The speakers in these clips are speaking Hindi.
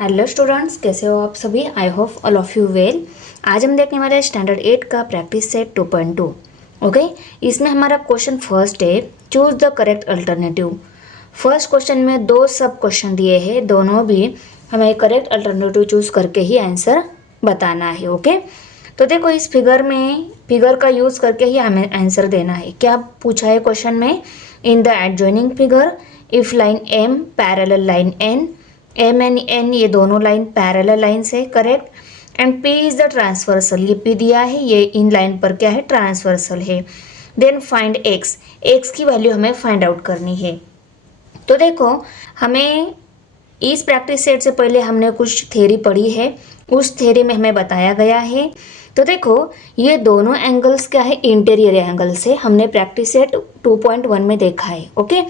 हेलो स्टूडेंट्स, कैसे हो आप सभी। I hope all of you well. आज हम देखने वाले हैं स्टैंडर्ड 8 का प्रैक्टिस सेट 2.2। ओके, इसमें हमारा क्वेश्चन फर्स्ट है, choose the correct alternative. First question में दो सब क्वेश्चन दिए हैं, दोनों भी हमें करेक्ट अल्टरनेटिव चूज करके ही आंसर बताना है। ओके, तो देखो इस फिगर का यूज करके ही हमें आंसर देना है। क्या पूछा है क्वेश्चन में, in the adjoining figure if line M parallel line N, M and N ये दोनों लाइन पैरेलल लाइन्स है, correct. And P is the transversal, ये पी दिया है, ये इन लाइन पर क्या है, ट्रांसवर्सल है। देन फाइंड एक्स, एक्स की वैल्यू हमें फाइंड आउट करनी है। तो देखो हमें इस प्रैक्टिस सेट से पहले हमने कुछ थ्योरी पढ़ी है, उस थ्योरी में हमें बताया गया है। तो देखो ये दोनों एंगल्स क्या है, इंटीरियर एंगल्स है, हमने प्रैक्टिस सेट 2.1 में देखा है। ओके,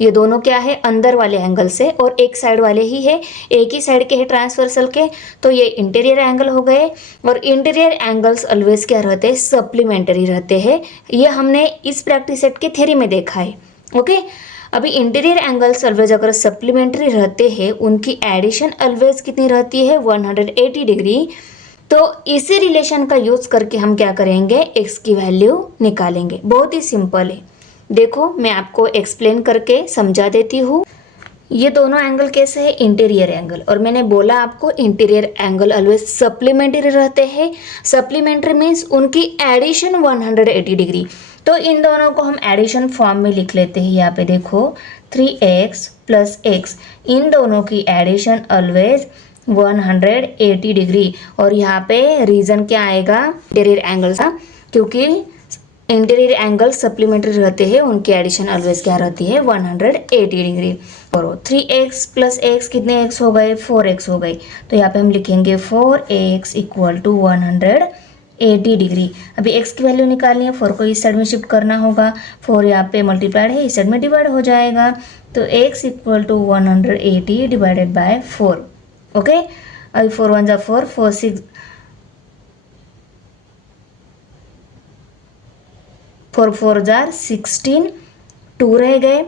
ये दोनों क्या है, अंदर वाले एंगल से और एक साइड वाले ही है, एक ही साइड के है ट्रांसवर्सल के, तो ये इंटीरियर एंगल हो गए। और इंटीरियर एंगल्स ऑलवेज क्या रहते हैं, सप्लीमेंट्री रहते हैं, ये हमने इस प्रैक्टिस सेट के थ्योरी में देखा है। ओके, अभी इंटीरियर एंगल्स ऑलवेज अगर सप्लीमेंट्री रहते हैं, उनकी एडिशन ऑलवेज कितनी रहती है, 180 डिग्री। तो इसी रिलेशन का यूज करके हम क्या करेंगे, एक्स की वैल्यू निकालेंगे। बहुत ही सिंपल है, देखो मैं आपको एक्सप्लेन करके समझा देती हूँ। ये दोनों एंगल कैसे है, इंटीरियर एंगल, और मैंने बोला आपको इंटीरियर एंगल ऑलवेज सप्लीमेंट्री रहते हैं। सप्लीमेंट्री मीन्स उनकी एडिशन 180 डिग्री। तो इन दोनों को हम एडिशन फॉर्म में लिख लेते हैं। यहाँ पे देखो 3x प्लस x, इन दोनों की एडिशन ऑलवेज 180 डिग्री। और यहाँ पे रीजन क्या आएगा, इंटीरियर एंगल का, क्योंकि इंटीरियर एंगल सप्लीमेंट्री रहते हैं, उनकी एडिशन ऑलवेज क्या रहती है, 180 डिग्री। और 3x प्लस x कितने x हो गए, 4x हो गए। तो यहाँ पे हम लिखेंगे 4x इक्वल टू 180 डिग्री। अभी x की वैल्यू निकालनी है, 4 को इस साइड में शिफ्ट करना होगा, 4 यहाँ पे मल्टीप्लाइड है, इस साइड में डिवाइड हो जाएगा। तो x equal to 180 divided by 4। Okay, अभी 4 1 जा 4, 4 6 4 4 जार 16, 2 रह गए,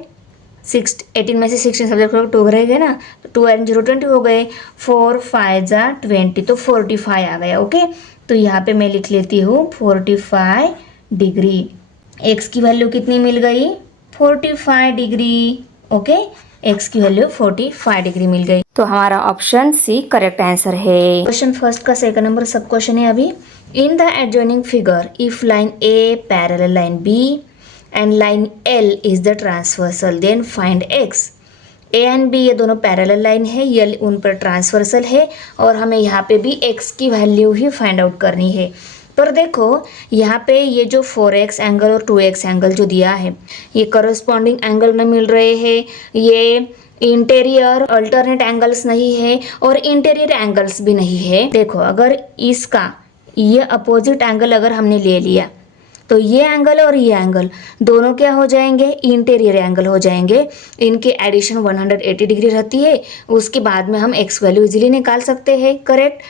18 में से 16 सब्जेक्ट 2 रह गए ना, तो 2 एंड 0 20 हो गए, 4 5 जार 20, तो 45 आ गया। ओके, तो यहाँ पे मैं लिख लेती हूँ 45 डिग्री। एक्स की वैल्यू कितनी मिल गई, 45 डिग्री। ओके, एक्स की वैल्यू 45 डिग्री मिल गई, तो हमारा ऑप्शन सी करेक्ट आंसर है। क्वेश्चन फर्स्ट का सेकंड नंबर सब क्वेश्चन है अभी। In the adjoining figure, if line A parallel line B and line L is the transversal, then find x. A and B ये दोनों पैरेलल लाइन है, ये उन पर ट्रांसवर्सल है, और हमें यहाँ पे भी x की वैल्यू ही फाइंड आउट करनी है। पर देखो यहाँ पे ये जो 4x एंगल और 2x एंगल जो दिया है, ये करस्पॉन्डिंग एंगल नहीं मिल रहे हैं, ये इंटीरियर अल्टरनेट एंगल्स नहीं है, और इंटीरियर एंगल्स भी नहीं है। देखो अगर इसका ये अपोजिट एंगल अगर हमने ले लिया, तो ये एंगल और ये एंगल दोनों क्या हो जाएंगे, इंटीरियर एंगल हो जाएंगे। इनकी एडिशन 180 डिग्री रहती है, उसके बाद में हम एक्स वैल्यू इजीली निकाल सकते हैं, करेक्ट।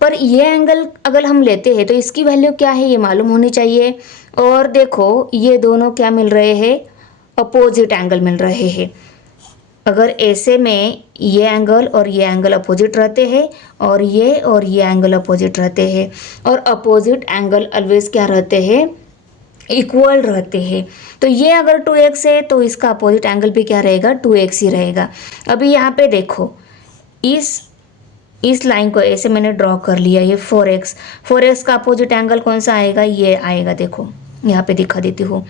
पर ये एंगल अगर हम लेते हैं तो इसकी वैल्यू क्या है, ये मालूम होनी चाहिए। और देखो ये दोनों क्या मिल रहे हैं, अपोजिट एंगल मिल रहे हैं। अगर ऐसे में ये एंगल और ये एंगल अपोजिट रहते हैं, और ये एंगल अपोजिट रहते हैं, और अपोजिट एंगल ऑलवेज क्या रहते हैं, इक्वल रहते हैं। तो ये अगर 2x है तो इसका अपोजिट एंगल भी क्या रहेगा, 2x ही रहेगा। अभी यहाँ पे देखो इस लाइन को ऐसे मैंने ड्रॉ कर लिया, ये 4x का अपोजिट एंगल कौन सा आएगा, ये आएगा। देखो यहाँ पे दिखा देती हूँ,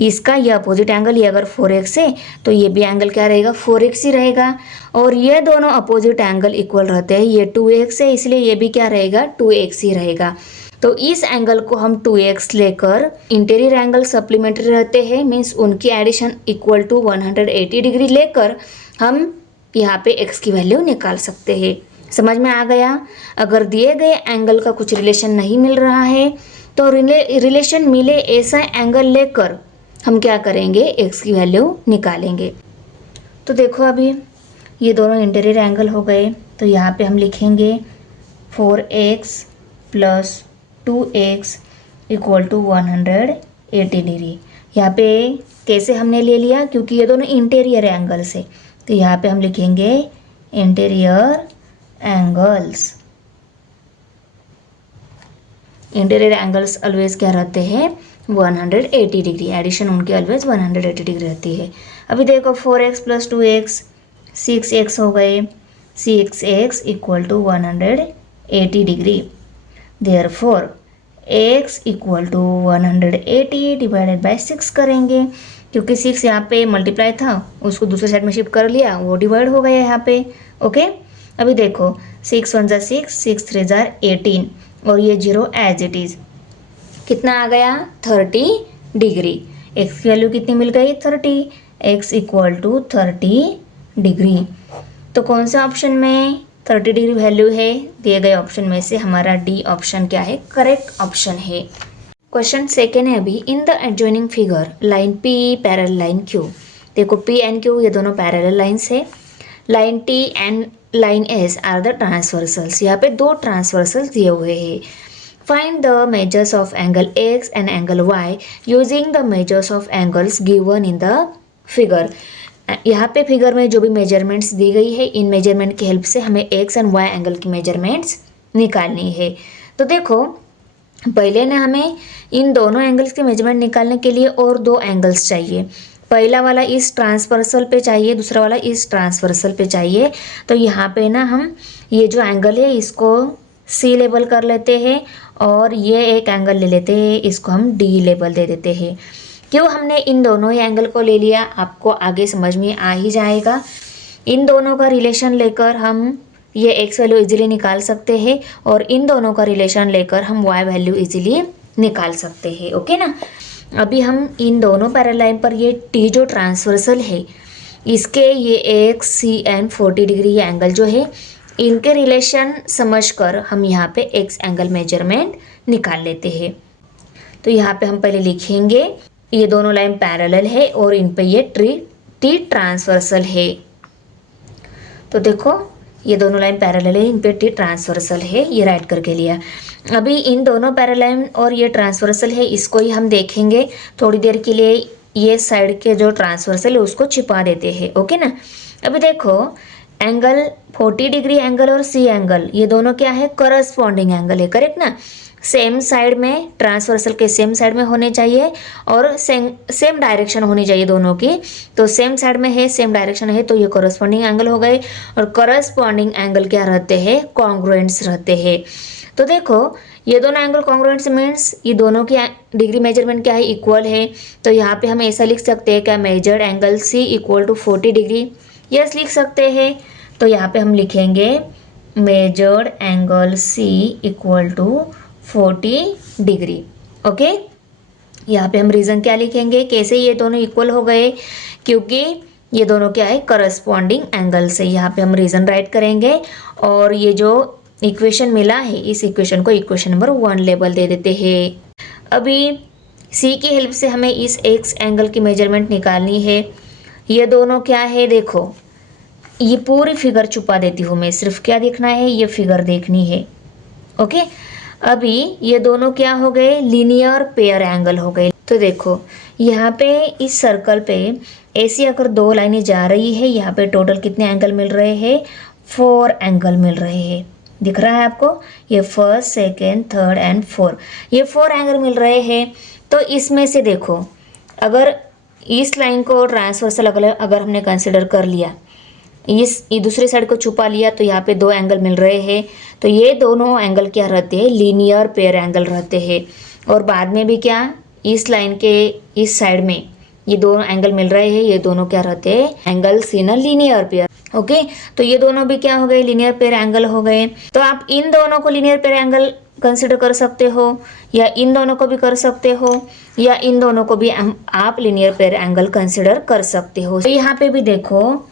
इसका ये अपोजिट एंगल, ये अगर 4x है तो ये भी एंगल क्या रहेगा, 4x ही रहेगा। और ये दोनों अपोजिट एंगल इक्वल रहते हैं, ये 2x है, इसलिए ये भी क्या रहेगा, 2x ही रहेगा। तो इस एंगल को हम 2x लेकर, इंटीरियर एंगल सप्लीमेंट्री रहते हैं, मीन्स उनकी एडिशन इक्वल टू 180 डिग्री लेकर हम यहाँ पे x की वैल्यू निकाल सकते हैं। समझ में आ गया। अगर दिए गए एंगल का कुछ रिलेशन नहीं मिल रहा है, तो रिलेशन मिले ऐसा एंगल लेकर हम क्या करेंगे, x की वैल्यू निकालेंगे। तो देखो अभी ये दोनों इंटीरियर एंगल हो गए, तो यहाँ पे हम लिखेंगे 4x plus 2x equal to 180 degree. यहाँ पे कैसे हमने ले लिया, क्योंकि ये दोनों इंटीरियर एंगल से, तो यहाँ पे हम लिखेंगे interior angles, interior angles always क्या रहते हैं 180 डिग्री, एडिशन उनकी ऑलवेज 180 डिग्री रहती है। अभी देखो 4x + 2x 6x हो गए, 6x = 180 degree, therefore x = 180 divided bye 6 करेंगे, क्योंकि 6 यहाँ पे मल्टीप्लाई था, उसको दूसरे साइड में शिफ्ट कर लिया, वो डिवाइड हो गया यहाँ पे। ओके, अभी देखो 6 × 1 = 6, 6 × 3 = 18 और ये 0 एज इट इज़, कितना आ गया 30 डिग्री। x की वैल्यू कितनी मिल गई 30, x = 30 डिग्री। तो कौन सा ऑप्शन में 30 डिग्री वैल्यू है, दिए गए ऑप्शन में से हमारा डी ऑप्शन क्या है, करेक्ट ऑप्शन है। क्वेश्चन सेकेंड है अभी, in the adjoining figure line P parallel line Q, देखो P एंड Q ये दोनों पैरेलल लाइन्स है, line T and line S are the transversals, यहाँ पे दो ट्रांसवर्सल्स दिए हुए हैं। Find the measures of angle X and angle Y using the measures of angles given in the figure. यहाँ पे फिगर में जो भी मेजरमेंट्स दी गई है, इन मेजरमेंट की हेल्प से हमें X एंड Y एंगल की मेजरमेंट्स निकालनी है। तो देखो पहले ना हमें इन दोनों एंगल्स के मेजरमेंट निकालने के लिए और दो एंगल्स चाहिए, पहला वाला इस ट्रांसवर्सल पे चाहिए, दूसरा वाला इस ट्रांसवर्सल पे चाहिए। तो यहाँ पे ना हम ये जो एंगल है इसको C लेबल कर लेते हैं और ये एक एंगल ले लेते हैं, इसको हम D लेबल दे देते हैं। क्यों हमने इन दोनों ही एंगल को ले लिया, आपको आगे समझ में आ ही जाएगा। इन दोनों का रिलेशन लेकर हम ये x वैल्यू इजीली निकाल सकते हैं और इन दोनों का रिलेशन लेकर हम y वैल्यू इजीली निकाल सकते हैं। ओके ना, अभी हम इन दोनों पैरेलल लाइन पर ये t जो ट्रांसवर्सल है, इसके ये x, c एंड 40 डिग्री ये एंगल जो है, इनके रिलेशन समझकर हम यहाँ पे x एंगल मेजरमेंट निकाल लेते हैं। तो यहाँ पे हम पहले लिखेंगे ये दोनों लाइन पैरेलल है और इन पे ये t ट्रांसवर्सल है। तो देखो ये दोनों लाइन पैरेलल है, इन पे t ट्रांसवर्सल है, ये राइट करके लिया। अभी इन दोनों पैरेलल लाइन और ये ट्रांसवर्सल है, इसको ही हम देखेंगे थोड़ी देर के लिए। ये साइड के जो ट्रांसवर्सल है उसको छिपा देते हैं। ओके ना, अभी देखो एंगल 40 डिग्री एंगल और C एंगल ये दोनों क्या है, करस्पॉन्डिंग एंगल है, करेक्ट ना। सेम साइड में, ट्रांसवर्सल के सेम साइड में होने चाहिए और सेम डायरेक्शन होनी चाहिए दोनों की। तो सेम साइड में है, सेम डायरेक्शन है, तो ये करस्पॉन्डिंग एंगल हो गए। और करस्पॉन्डिंग एंगल क्या रहते हैं, कॉन्ग्रुएंट्स रहते हैं। तो देखो ये दोनों एंगल कॉन्ग्रुएंट्स मीन्स ये दोनों की डिग्री मेजरमेंट क्या है, इक्वल है। तो यहाँ पे हम ऐसा लिख सकते हैं क्या, measured angle C = 40 degree, yes लिख सकते हैं। तो यहाँ पे हम लिखेंगे measured angle C = 40 degree. Okay, यहाँ पे हम रीज़न क्या लिखेंगे, कैसे ये दोनों इक्वल हो गए, क्योंकि ये दोनों क्या है, करस्पॉन्डिंग एंगल से। यहाँ पे हम रीज़न राइट करेंगे और ये जो इक्वेशन मिला है, इस इक्वेशन को इक्वेशन नंबर 1 लेबल दे देते हैं। अभी C की हेल्प से हमें इस X एंगल की मेजरमेंट निकालनी है। ये दोनों क्या है, देखो ये पूरी फिगर छुपा देती हूँ मैं, सिर्फ क्या देखना है, ये फिगर देखनी है। ओके, अभी ये दोनों क्या हो गए, लीनियर पेयर एंगल हो गए। तो देखो यहाँ पे इस सर्कल पे ऐसी अगर दो लाइनें जा रही है, यहाँ पे टोटल कितने एंगल मिल रहे हैं, 4 एंगल मिल रहे हैं। दिख रहा है आपको, ये फर्स्ट, सेकेंड, थर्ड एंड 4, ये 4 एंगल मिल रहे हैं। तो इसमें से देखो अगर इस लाइन को ट्रांसवर्सल अगर हमने कंसिडर कर लिया, ये दूसरी साइड को छुपा लिया, तो यहाँ पे 2 एंगल मिल रहे हैं। तो ये दोनों एंगल क्या रहते हैं, लीनियर पेयर एंगल रहते हैं। और बाद में भी क्या, इस लाइन के इस साइड में ये दोनों एंगल मिल रहे हैं, ये दोनों क्या रहते हैं, angles in a linear pair. Okay, तो ये दोनों भी क्या हो गए, लीनियर पेयर एंगल हो गए। तो आप इन दोनों को लीनियर पेयर एंगल कंसिडर कर सकते हो, या इन दोनों को भी कर सकते हो, या इन दोनों को भी आप लीनियर पेयर एंगल कंसिडर कर सकते हो। तो यहाँ पे भी देखो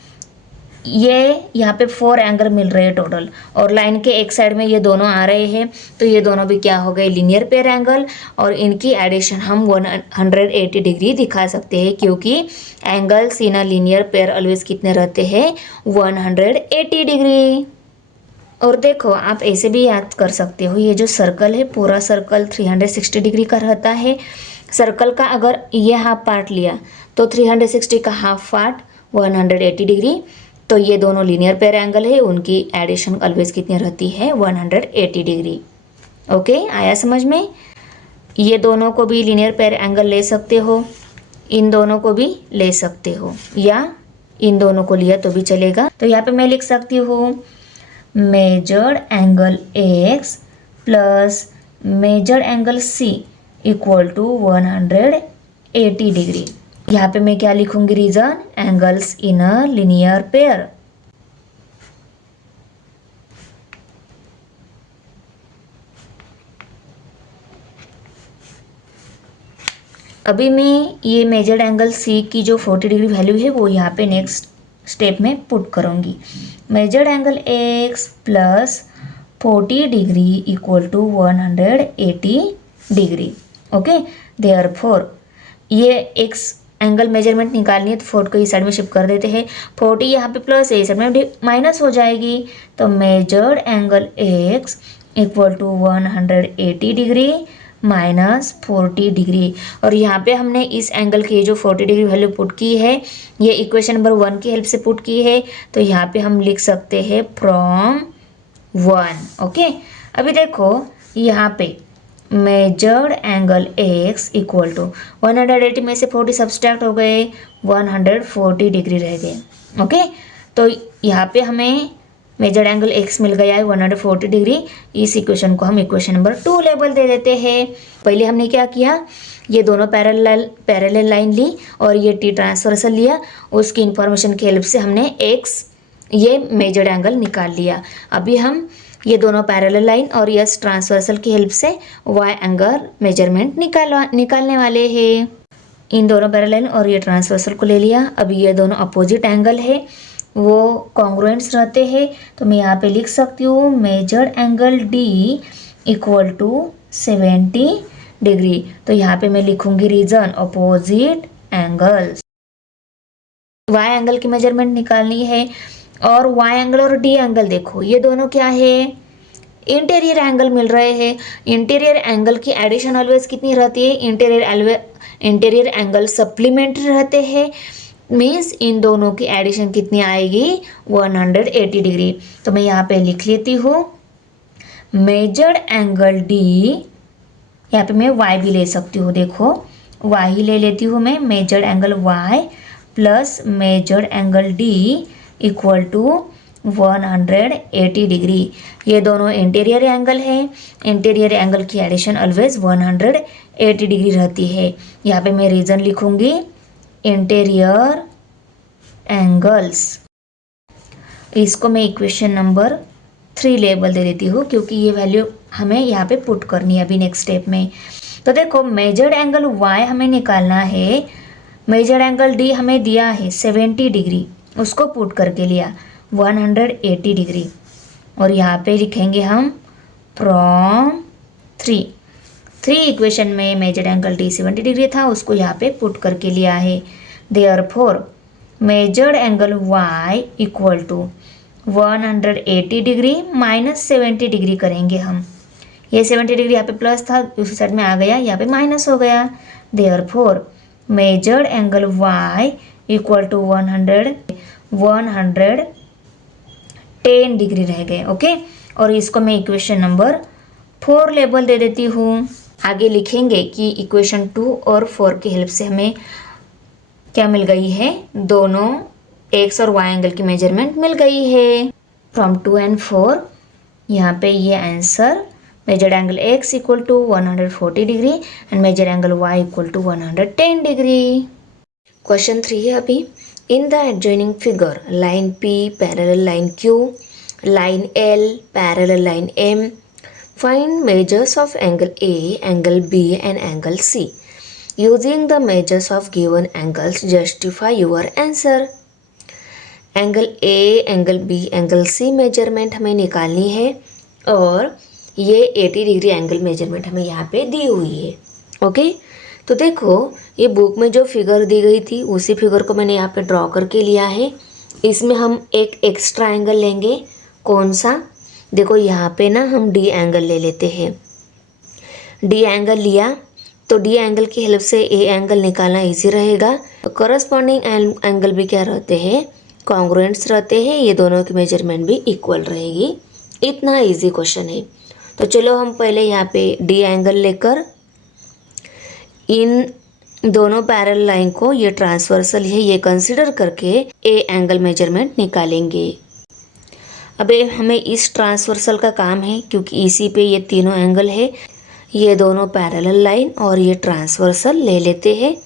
ये यहाँ पे 4 एंगल मिल रहे हैं टोटल, और लाइन के एक साइड में ये दोनों आ रहे हैं, तो ये दोनों भी क्या हो गए, लीनियर पेयर एंगल। और इनकी एडिशन हम 180 डिग्री दिखा सकते हैं, क्योंकि angles in a linear pair always कितने रहते हैं, 180 डिग्री। और देखो आप ऐसे भी याद कर सकते हो, ये जो सर्कल है पूरा सर्कल 360 डिग्री का रहता है। सर्कल का अगर ये हाफ पार्ट लिया तो 360 का हाफ पार्ट 180 डिग्री, तो ये दोनों लीनियर पेयर एंगल है, उनकी एडिशन ऑलवेज कितनी रहती है 180 डिग्री। ओके, आया समझ में। ये दोनों को भी लीनियर पेयर एंगल ले सकते हो, इन दोनों को भी ले सकते हो, या इन दोनों को लिया तो भी चलेगा। तो यहाँ पे मैं लिख सकती हूँ measured angle X plus measured angle C equal to 180 degree. यहाँ पे मैं क्या लिखूंगी, reason angles in a linear pair. अभी मैं ये मेजर्ड एंगल सी की जो 40 डिग्री वैल्यू है वो यहाँ पे नेक्स्ट स्टेप में पुट करूँगी। Measured angle X plus 40 degree equal to 180 degree. Okay, therefore ये एक्स एंगल मेजरमेंट निकालनी है तो 40 को इस साइड में शिफ्ट कर देते हैं। 40 यहाँ पे प्लस है, इस साइड में माइनस हो जाएगी। तो measured angle x equal to 180 degree minus 40 degree. और यहाँ पे हमने इस एंगल की जो 40 डिग्री वैल्यू पुट की है ये इक्वेशन नंबर 1 की हेल्प से पुट की है। तो यहाँ पे हम लिख सकते हैं फ्रॉम 1। ओके, अभी देखो यहाँ पे measured angle x equal to 180 में से 40 सब्सट्रैक्ट हो गए, 140 डिग्री रह गए। ओके, तो यहाँ पे हमें मेजर्ड एंगल एक्स मिल गया है 140 डिग्री। इस इक्वेशन को हम इक्वेशन नंबर 2 लेबल दे देते हैं। पहले हमने क्या किया, ये दोनों पैरेलल लाइन ली और ये टी ट्रांसवर्सल लिया, उसकी इंफॉर्मेशन की हेल्प से हमने एक्स ये मेजर्ड एंगल निकाल लिया। अभी हम ये दोनों पैरेलल लाइन और यस ट्रांसवर्सल की हेल्प से वाई एंगल मेजरमेंट निकालने वाले हैं। इन दोनों पैरेलल लाइन और ये ट्रांसवर्सल को ले लिया। अभी ये दोनों अपोजिट एंगल है, वो कॉन्ग्रुएंट्स रहते हैं। तो मैं यहाँ पे लिख सकती हूँ measured angle D equal to 70 degree. तो यहाँ पे मैं लिखूंगी reason opposite angles. Y angle की मेजरमेंट निकालनी है और वाई एंगल और डी एंगल देखो ये दोनों क्या है, इंटीरियर एंगल मिल रहे हैं। इंटीरियर एंगल की एडिशन ऑलवेज कितनी रहती है, इंटीरियर एंगल सप्लीमेंट्री रहते हैं। मीन्स इन दोनों की एडिशन कितनी आएगी 180 डिग्री। तो मैं यहाँ पे लिख लेती हूँ मेजर्ड एंगल डी, यहाँ पे मैं y भी ले सकती हूँ, देखो y ही ले लेती हूँ मैं। Measured angle y plus measured angle d equal to 180 degree. ये दोनों इंटीरियर एंगल है, इंटीरियर एंगल की एडिशन ऑलवेज 180 डिग्री रहती है। यहाँ पे मैं रीजन लिखूंगी इंटीरियर एंगल्स। इसको मैं इक्वेशन नंबर 3 लेबल दे देती हूँ क्योंकि ये वैल्यू हमें यहाँ पे पुट करनी है अभी नेक्स्ट स्टेप में। तो देखो मेजर्ड एंगल y हमें निकालना है, मेजर्ड एंगल d हमें दिया है 70 डिग्री, उसको पुट करके लिया 180 डिग्री। और यहाँ पे लिखेंगे हम फ्रॉम 3 इक्वेशन में मेजर्ड एंगल d 70 डिग्री था, उसको यहाँ पे पुट करके लिया है। Therefore measured angle y equal to 180 degree minus 70 degree करेंगे हम। ये 70 डिग्री यहाँ पे प्लस था, दूसरी साइड में आ गया, यहाँ पे माइनस हो गया। Therefore measured angle y equal to 110 degree रह गए। ओके, और इसको मैं इक्वेशन नंबर 4 लेबल दे देती हूँ। आगे लिखेंगे कि इक्वेशन 2 और 4 की हेल्प से हमें क्या मिल गई है, दोनों एक्स और वाई एंगल की मेजरमेंट मिल गई है। फ्रॉम 2 and 4 यहाँ पे ये answer measured angle x equal to 140 degree and measure angle Y equal to 110 degree. Question 3 है अभी। In the adjoining figure line P parallel line Q, line L parallel line M, find measures of angle A, angle B and angle C. Using the measures of given angles, justify your answer. Angle A, angle B, angle C measurement हमें निकालनी है और ये 80 डिग्री एंगल मेजरमेंट हमें यहाँ पे दी हुई है। ओके, तो देखो ये बुक में जो फिगर दी गई थी उसी फिगर को मैंने यहाँ पे ड्रॉ करके लिया है। इसमें हम एक एक्स्ट्रा एंगल लेंगे, कौन सा, देखो यहाँ पे ना हम D एंगल ले लेते हैं। D एंगल लिया तो D एंगल की हेल्प से A एंगल निकालना इजी रहेगा। तो करस्पॉन्डिंग एंगल भी क्या रहते हैं, कॉन्ग्रुएंट्स रहते हैं, ये दोनों की मेजरमेंट भी इक्वल रहेगी। इतना इजी क्वेश्चन है। तो चलो हम पहले यहाँ पे डी एंगल लेकर इन दोनों पैरेलल लाइन को, ये ट्रांसवर्सल है, ये कंसिडर करके ए एंगल मेजरमेंट निकालेंगे। अब हमें इस ट्रांसवर्सल का काम है, क्योंकि इसी पे ये तीनों एंगल है, ये दोनों पैरेलल लाइन और ये ट्रांसवर्सल ले लेते हैं।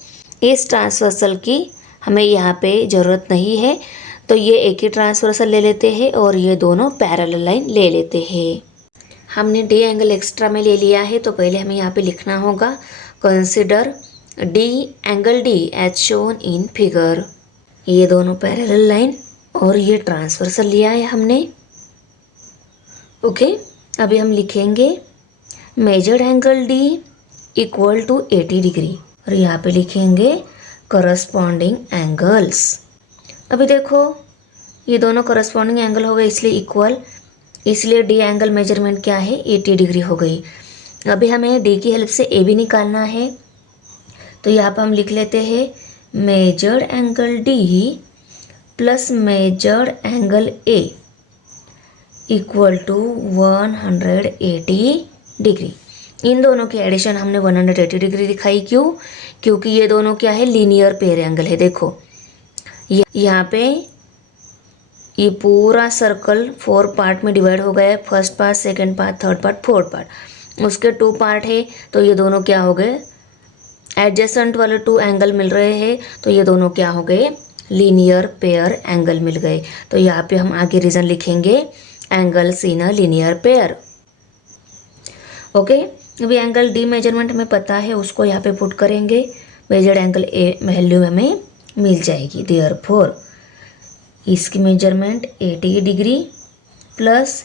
इस ट्रांसवर्सल की हमें यहाँ पे ज़रूरत नहीं है, तो ये एक ही ट्रांसवर्सल ले लेते हैं और ये दोनों पैरेलल लाइन ले लेते हैं। हमने डी एंगल एक्स्ट्रा में ले लिया है, तो पहले हमें यहाँ पे लिखना होगा consider D angle D as shown in figure. ये दोनों पैरेलल लाइन और ये ट्रांसवर्सल लिया है हमने। ओके, अभी हम लिखेंगे measured angle D equal to 80 degree और यहाँ पे लिखेंगे करस्पॉन्डिंग एंगल्स। अभी देखो ये दोनों करस्पॉन्डिंग एंगल हो गए, इसलिए इक्वल, इसलिए डी एंगल मेजरमेंट क्या है, 80 डिग्री हो गई। अभी हमें डी की हेल्प से ए भी निकालना है, तो यहाँ पर हम लिख लेते हैं measured angle D plus measured angle A equal to 180 degree. इन दोनों की एडिशन हमने 180 डिग्री दिखाई, क्यों? क्योंकि ये दोनों क्या है, लीनियर पेयर एंगल है। देखो यहाँ पे ये पूरा सर्कल 4 पार्ट में डिवाइड हो गया है, first part, second part, third part, fourth part, उसके 2 पार्ट है, तो ये दोनों क्या हो गए, एडजेसेंट वाले 2 एंगल मिल रहे हैं, तो ये दोनों क्या हो गए, लीनियर पेयर एंगल मिल गए। तो यहाँ पे हम आगे रीजन लिखेंगे angles in a linear pair. Okay, अभी एंगल डी मेजरमेंट हमें पता है, उसको यहाँ पे पुट करेंगे, मेजर्ड एंगल ए वैल्यू हमें मिल जाएगी। देयरफॉर इसकी measurement 80 degree plus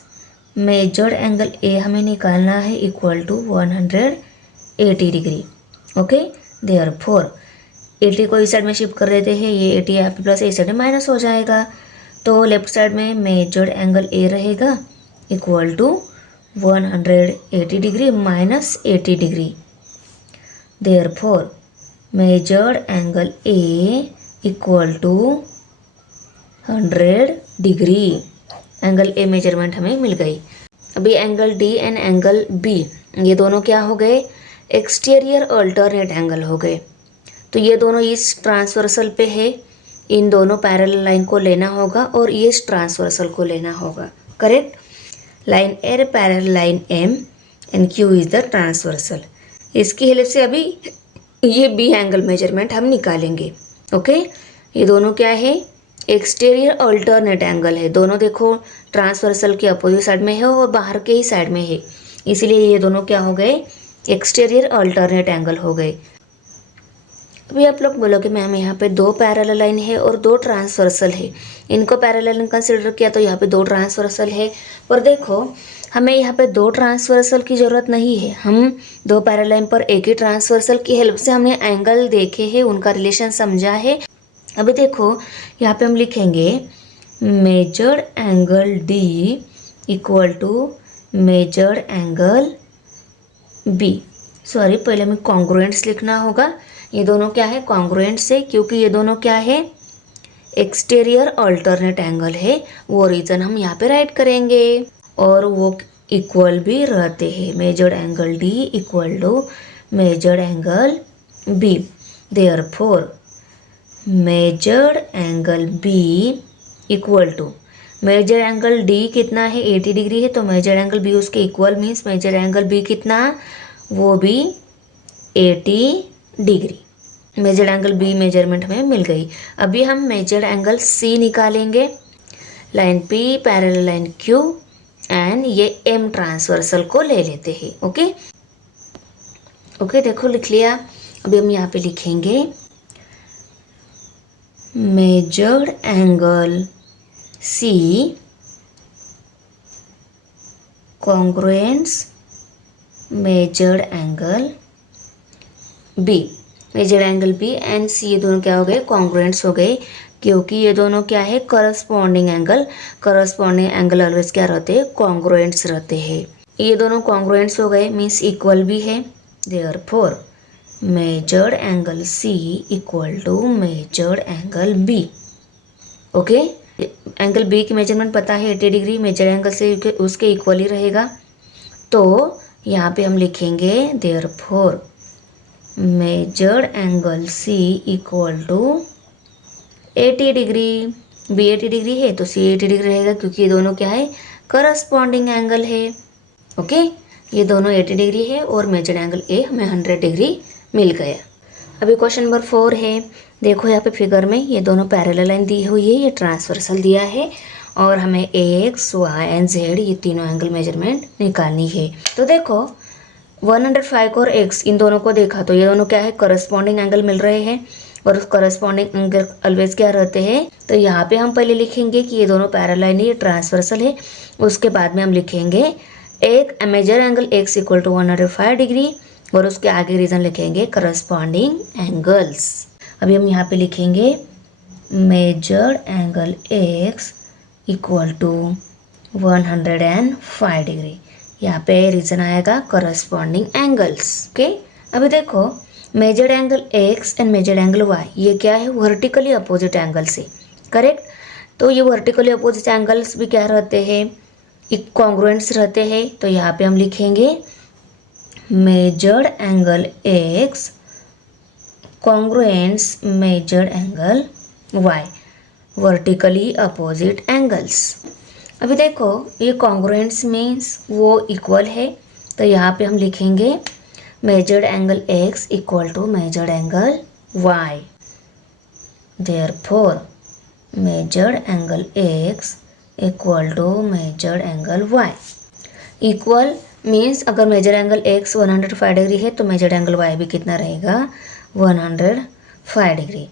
measured angle A हमें निकालना है equal to 180 degree. Okay, therefore 80 को इस साइड में शिफ्ट कर देते हैं, ये 80 यहाँ पे प्लस इस साइड में माइनस हो जाएगा, तो लेफ्ट साइड में मेजर्ड एंगल ए रहेगा equal to 180 degree minus 80 degree. Therefore measured angle A equal to 100 degree. Angle A measurement हमें मिल गई। अभी angle D and angle B, ये दोनों क्या हो गए, एक्सटीरियर अल्टरनेट एंगल हो गए। तो ये दोनों इस ट्रांसवर्सल पे है, इन दोनों पैरेलल लाइन को लेना होगा और ये इस ट्रांसवर्सल को लेना होगा। Correct, line A parallel line M and Q is the transversal. इसकी हेल्प से अभी ये बी एंगल मेजरमेंट हम निकालेंगे। ओके, ये दोनों क्या है, एक्सटीरियर अल्टरनेट एंगल है। दोनों देखो ट्रांसवर्सल के अपोजिट साइड में है और बाहर के ही साइड में है, इसीलिए ये दोनों क्या हो गए, एक्सटीरियर अल्टरनेट एंगल हो गए। अभी आप लोग बोलोगे मैम यहाँ पे 2 पैरेलल लाइन है और 2 ट्रांसवर्सल है, इनको पैरेलल लाइन कंसिडर किया तो यहाँ पे 2 ट्रांसवर्सल है, पर देखो हमें यहाँ पे 2 ट्रांसवर्सल की ज़रूरत नहीं है। हम 2 पैरेलल लाइन पर एक ही ट्रांसवर्सल की हेल्प से हमने एंगल देखे हैं, उनका रिलेशन समझा है। अभी देखो यहाँ पे हम लिखेंगे measured angle D equal to measured angle B. Sorry, पहले हमें कॉन्ग्रुएंट्स लिखना होगा। ये दोनों क्या है, कॉन्ग्रुएंट्स है, क्योंकि ये दोनों क्या है, एक्सटीरियर अल्टरनेट एंगल है, वो रीज़न हम यहाँ पे राइट करेंगे और वो इक्वल भी रहते हैं। Measured angle D equal to measured angle B. Therefore measured angle B equal to, measure angle D कितना है, 80 डिग्री है, तो मेजर एंगल बी उसके equal means measure angle B कितना, वो भी 80 degree. Measure angle B measurement हमें मिल गई। अभी हम मेजर एंगल सी निकालेंगे। Line P parallel line Q and ये एम ट्रांसवर्सल को ले लेते हैं। ओके ओके, देखो लिख लिया। अभी हम यहाँ पे लिखेंगे measured angle C congruents measured angle B. Measured angle B and C ये दोनों क्या हो गए, कॉन्ग्रुएंट्स हो गए, क्योंकि ये दोनों क्या है, corresponding angle. Corresponding angle always क्या रहते हैं, कॉन्ग्रुएंट्स रहते हैं। ये दोनों कॉन्ग्रुएंट्स हो गए मीन्स इक्वल भी है। Therefore measured angle C equal to measured angle B. Okay, angle B की मेजरमेंट पता है 80 डिग्री, मेजर एंगल से उसके इक्वल ही रहेगा। तो यहाँ पे हम लिखेंगे therefore measured angle C equal to 80 degree. B 80 degree है तो सी 80 डिग्री रहेगा, क्योंकि ये दोनों क्या है, करस्पॉन्डिंग एंगल है। ओके, ये दोनों 80 डिग्री है और मेजर्ड एंगल ए हमें 100 डिग्री मिल गया। अभी क्वेश्चन नंबर 4 है। देखो यहाँ पे फिगर में ये दोनों पैरेलल लाइन दी हुई है, ये ट्रांसवर्सल दिया है और हमें एक्स वाई एंड जेड ये तीनों एंगल मेजरमेंट निकालनी है। तो देखो 105 और x इन दोनों को देखा तो ये दोनों क्या है, करस्पॉन्डिंग एंगल मिल रहे हैं और करस्पॉन्डिंग एंगल ऑलवेज क्या रहते हैं। तो यहाँ पे हम पहले लिखेंगे कि ये दोनों पैरेलल लाइन है, ये ट्रांसवर्सल है। उसके बाद में हम लिखेंगे एक measure angle x equal to 105 degree और उसके आगे रीजन लिखेंगे करस्पॉन्डिंग एंगल्स। अभी हम यहाँ पे लिखेंगे measured angle x equal to 105 degree. यहाँ पे रीजन आएगा करस्पॉन्डिंग एंगल्स। ओके, अभी देखो measured angle x and measured angle y ये क्या है, वर्टिकली अपोजिट एंगल से, करेक्ट। तो ये वर्टिकली अपोजिट एंगल्स भी क्या रहते हैं, कॉन्ग्रुएंट्स रहते हैं। तो यहाँ पे हम लिखेंगे measured angle x congruents measured angle y, vertically opposite angles. अभी देखो ये कॉन्ग्रुएंट्स मीन्स वो इक्वल है, तो यहाँ पे हम लिखेंगे measured angle x equal to measured angle y। Therefore measured angle x equal to measured angle y। Equal means अगर मेजर एंगल x 105 डिग्री है तो मेजर एंगल y भी कितना रहेगा, 105 degree.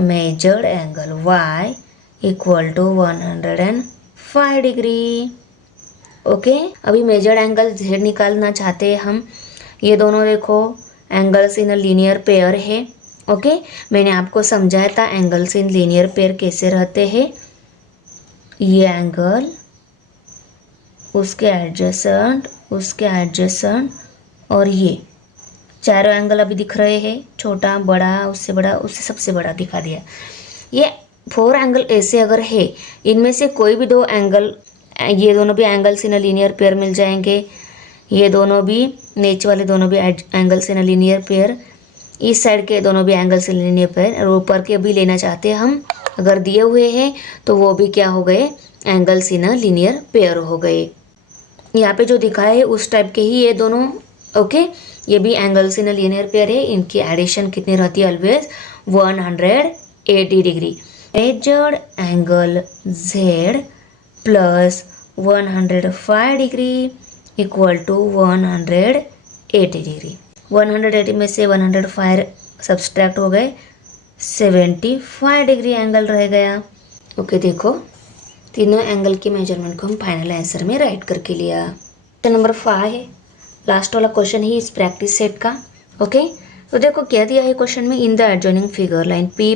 Measured angle y equal to 105 degree. Okay, अभी मेजर्ड एंगल z निकालना चाहते हैं हम। ये दोनों देखो एंगल्स इन लीनियर पेयर है। ओके, मैंने आपको समझाया था एंगल्स इन लीनियर पेयर कैसे रहते हैं। ये एंगल उसके एडजेसेंट, उसके एडजेसेंट और ये चारों एंगल अभी दिख रहे हैं, छोटा बड़ा उससे बड़ा उससे सबसे बड़ा दिखा दिया। ये 4 एंगल ऐसे अगर है, इनमें से कोई भी 2 एंगल, ये दोनों भी एंगल्स इन लीनियर पेयर मिल जाएंगे। ये दोनों भी नीचे वाले दोनों भी एंगल्स इन लीनियर पेयर, इस साइड के दोनों भी एंगल्स इन लीनियर पेयर, और ऊपर के भी लेना चाहते हैं हम अगर दिए हुए हैं तो वो भी क्या हो गए, एंगल्स इन लीनियर पेयर हो गए। यहाँ पे जो दिखा है उस टाइप के ही ये दोनों। ओके, ये भी एंगल्स इन लीनियर पेयर है, इनकी एडिशन कितनी रहती है, always 180 degree. Measured angle z plus 105 degree equal to 180 degree. 180 में से 105 सब्सट्रैक्ट हो गए, 75 डिग्री एंगल रह गया। ओके, देखो तीनों एंगल की मेजरमेंट को हम फाइनल आंसर में राइट करके लिया। क्वेश्चन नंबर 5 है, लास्ट वाला क्वेश्चन ही इस प्रैक्टिस सेट का। ओके, तो देखो क्या दिया है क्वेश्चन में, in the adjoining figure line P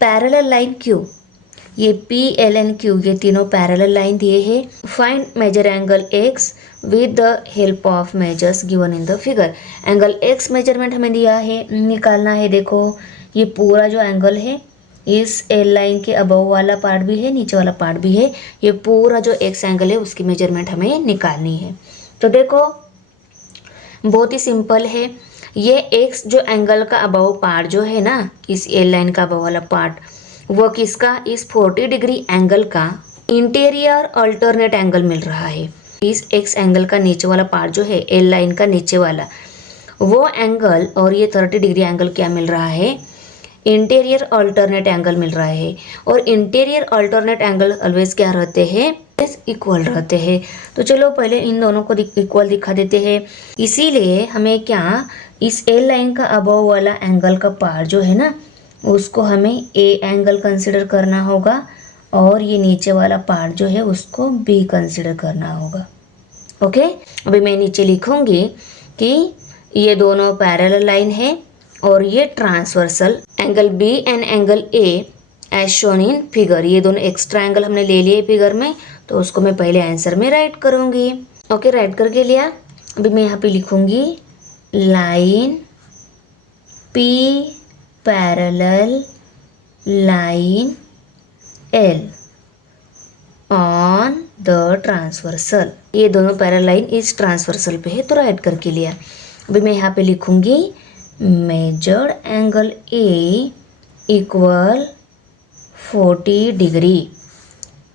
parallel line Q, ये P L एंड Q ये तीनों पैरेलल लाइन दिए हैं। Find measure angle x with the help of measures given in the figure. Angle x measurement हमें दिया है, निकालना है। देखो ये पूरा जो एंगल है, इस एल लाइन के अबव वाला पार्ट भी है, नीचे वाला पार्ट भी है, ये पूरा जो एक्स एंगल है उसकी मेजरमेंट हमें निकालनी है। तो देखो बहुत ही सिंपल है, ये एक्स जो एंगल का अबव पार्ट जो है ना, इस एल लाइन का अबव वाला पार्ट, वो किसका, इस 40 डिग्री एंगल का इंटीरियर अल्टरनेट एंगल मिल रहा है। इस एक्स एंगल का नीचे वाला पार्ट जो है एल लाइन का नीचे वाला वो एंगल, और ये 30 डिग्री एंगल क्या मिल रहा है, इंटीरियर अल्टरनेट एंगल मिल रहा है। और इंटीरियर अल्टरनेट एंगल ऑलवेज क्या रहते हैं, इक्वल रहते हैं। तो चलो पहले इन दोनों को इक्वल दिखा देते हैं। इसीलिए हमें क्या, इस एल लाइन का अबव वाला एंगल का पार्ट जो है ना, उसको हमें ए एंगल कंसिडर करना होगा, और ये नीचे वाला पार्ट जो है उसको बी कंसिडर करना होगा। ओके, अभी मैं नीचे लिखूंगी कि ये दोनों पैरेलल लाइन है और ये transversal angle B and angle A as shown in figure. ये दोनों एक्स्ट्रा एंगल हमने ले लिए फिगर में, तो उसको मैं पहले आंसर में राइट करूंगी। ओके, राइट करके लिया। अभी मैं यहाँ पे लिखूंगी line P parallel line L on the transversal. ये दोनों पैरेलल लाइन इस ट्रांसवर्सल पे है तो राइट करके लिया। अभी मैं यहाँ पे लिखूंगी measured angle A equal 40 degree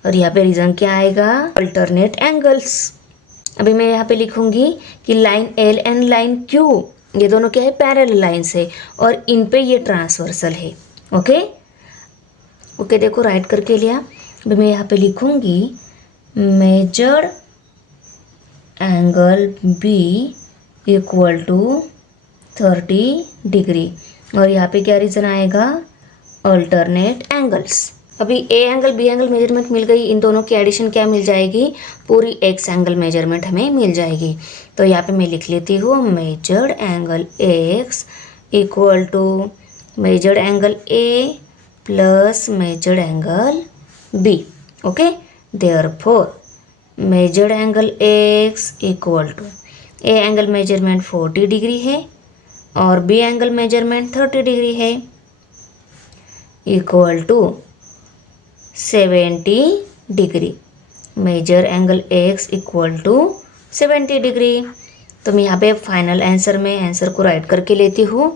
और यहाँ पे रीजन क्या आएगा, अल्टरनेट एंगल्स। अभी मैं यहाँ पे लिखूंगी कि line L and line Q ये दोनों क्या है, पैरेलल लाइन्स है और इन पे ये ट्रांसवर्सल है। ओके ओके देखो राइट करके लिया। अभी मैं यहाँ पे लिखूंगी measured angle B equal to 30 degree और यहाँ पे क्या रीजन आएगा, अल्टरनेट एंगल्स। अभी A angle B angle measurement मिल गई, इन दोनों की एडिशन क्या मिल जाएगी, पूरी एक्स एंगल मेजरमेंट हमें मिल जाएगी। तो यहाँ पे मैं लिख लेती हूँ measured angle x equal to measured angle A plus measured angle B. Okay therefore measured angle x equal to A angle measurement 40 degree है और बी एंगल मेजरमेंट 30 डिग्री है equal to 70 degree. Measure angle x equal to 70 degree. तो मैं यहाँ पे फाइनल आंसर में आंसर को राइट करके लेती हूँ।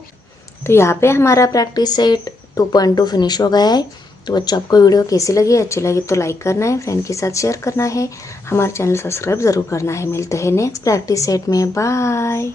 तो यहाँ पे हमारा प्रैक्टिस सेट 2.2 फिनिश हो गया है। तो बच्चों आपको वीडियो कैसी लगी, अच्छी लगी तो लाइक करना है, फ्रेंड के साथ शेयर करना है, हमारा चैनल सब्सक्राइब ज़रूर करना है। मिलते हैं नेक्स्ट प्रैक्टिस सेट में, बाय।